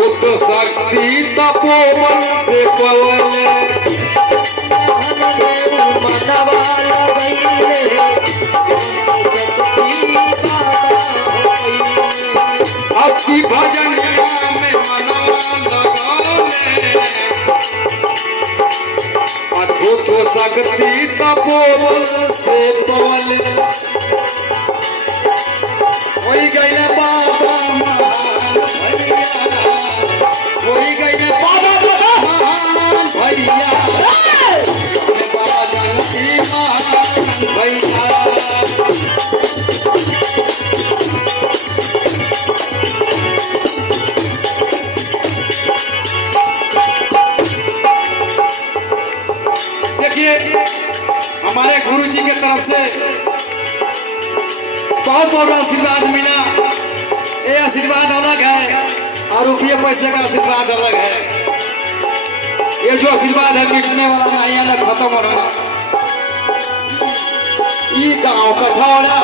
अद्भुत शक्ति तपोबल से पवले भक्ति भजन में मनवा लगौले अद्भुत शक्ति तपोबल से पवले वही गईले बाबा महान भैया वही गईले बाबा महान भैया बाबा जानकी महान भैया देखिए हमारे गुरुजी के तरफ से बहुत बहुत आशीर्वाद मिला। ये आशीर्वाद अलग है और रुपये पैसे का आशीर्वाद अलग है। ये जो आशीर्वाद है मिटने वाला नहीं है ना खत्म होना। ये गाँव का थोड़ा